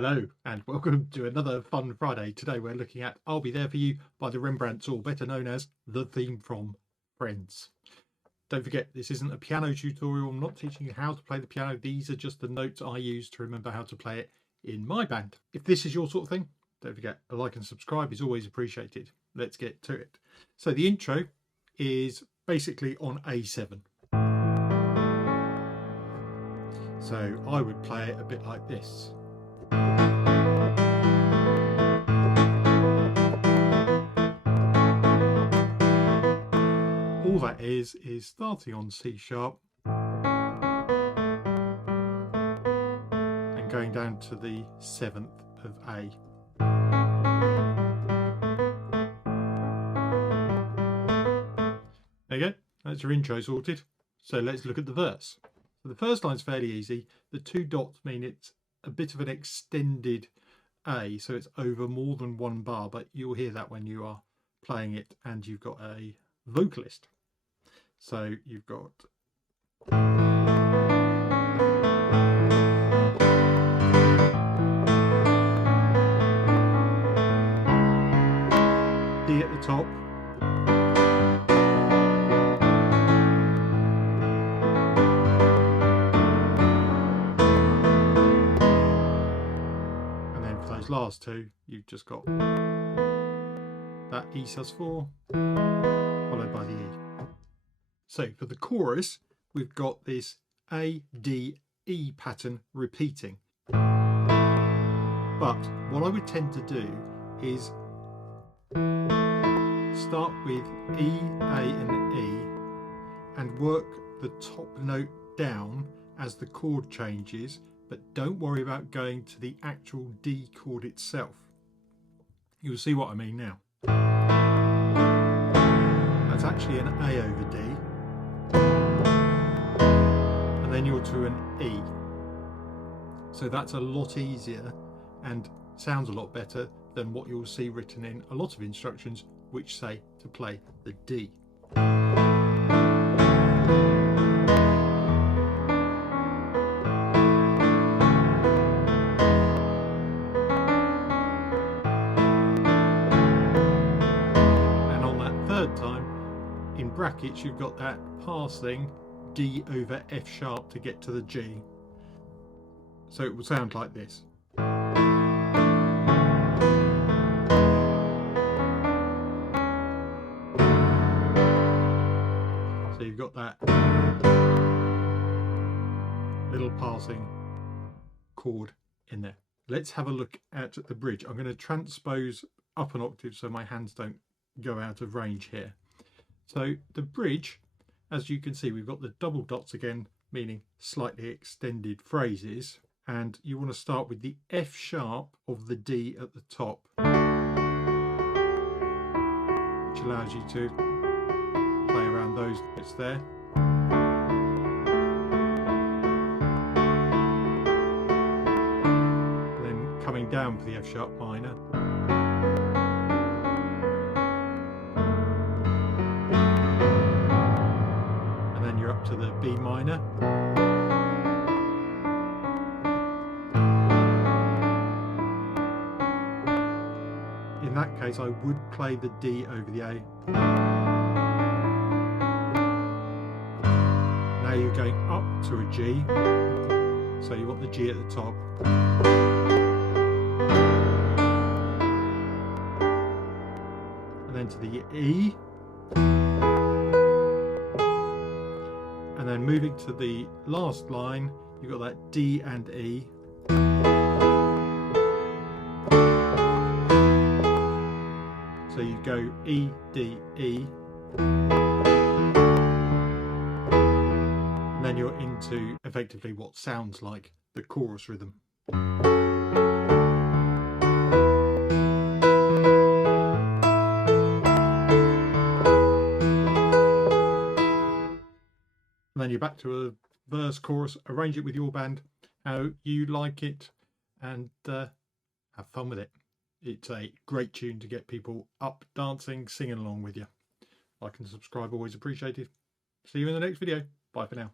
Hello and welcome to another fun Friday. Today we're looking at I'll Be There For You by the Rembrandts, or better known as the theme from Friends. Don't forget, this isn't a piano tutorial. I'm not teaching you how to play the piano. These are just the notes I use to remember how to play it in my band. If this is your sort of thing, don't forget a like and subscribe is always appreciated. Let's get to it. So the intro is basically on A7. So I would play it a bit like this. All that is starting on C sharp and going down to the 7th of A. There you go, that's your intro sorted. So let's look at the verse. So the first line's fairly easy. The two dots mean it's a bit of an extended A, so it's over more than one bar, but you'll hear that when you are playing it and you've got a vocalist. So you've got D at the top, and then for those last two you've just got that E sus4 followed by the E. So for the chorus, we've got this A, D, E pattern repeating. But what I would tend to do is start with E, A and E and work the top note down as the chord changes, but don't worry about going to the actual D chord itself. You'll see what I mean now. That's actually an A over D. And then you're to an E. So that's a lot easier and sounds a lot better than what you'll see written in a lot of instructions which say to play the D. And on that third time, in brackets, you've got that passing D over F sharp to get to the G. So it will sound like this. So you've got that little passing chord in there. Let's have a look at the bridge. I'm going to transpose up an octave so my hands don't go out of range here. So the bridge, as you can see, we've got the double dots again, meaning slightly extended phrases, and you want to start with the F sharp of the D at the top, which allows you to play around those bits there. And then coming down for the F sharp minor. And then you're up to the B minor. In that case, I would play the D over the A. Now you're going up to a G, so you want the G at the top. And then to the E. And then moving to the last line, you've got that D and E. So you go E, D, E. And then you're into effectively what sounds like the chorus rhythm. And then you're back to a verse, chorus. Arrange it with your band how you like it and have fun with it. It's a great tune to get people up, dancing, singing along with you. Like and subscribe, always appreciated. See you in the next video. Bye for now.